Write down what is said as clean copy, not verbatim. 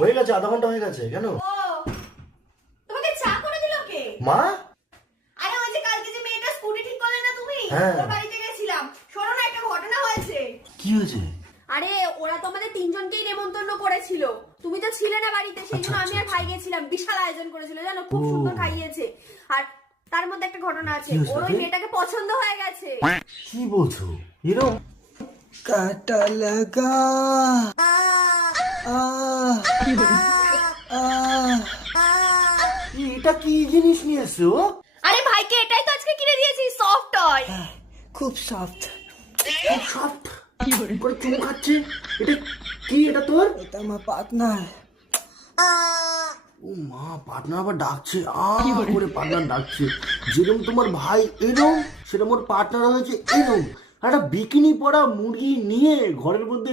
হয়ে গেছে, আধা ঘন্টা হয়ে গেছে। কেন? ও তোমাকে চা করে দিল কে? মা? আরে ওই যে কালকে যে মেয়েটা স্কুটি ঠিক করলে না তুমি, হ্যাঁ। ওর বাড়িতে গেছিলাম। শোনো না, একটা ঘটনা হয়েছে। কি হয়েছে? আরে ওরা তো আমাদের তিনজনকেই নেমন্তন্ন করেছিল, তুমি তো ছিলে না বাড়িতে, সেই জন্য আমি আর ভাই গেছিলাম। বিশাল আয়োজন করেছিল জানো, খুব সুন্দর খাইয়েছে। আর তার মধ্যে একটা ঘটনা আছে, কি হয়েছে ওর ওই তাতে? মেয়েটাকে পছন্দ হয়ে গেছে। কি বলছো? এরকম? কাটা লাগা এটা কি জিনিস নিয়ে এসছো? আরে ভাইকে এটাই তো আজকে কিনে দিয়েছি, সফট টয়। খুব সফট। সফট কি করে চুমু খাচ্ছে? এটা কি? এটা তোর? এটা আমার পার্টনার। ও মা, পার্টনার আবার ডাকছে। করে পার্টনার ডাকছে। যেরকম তোমার ভাই এরম, সেরকম ওর পার্টনার হয়েছে এরম। একটা বিকিনি পরা মুরগি নিয়ে ঘরের মধ্যে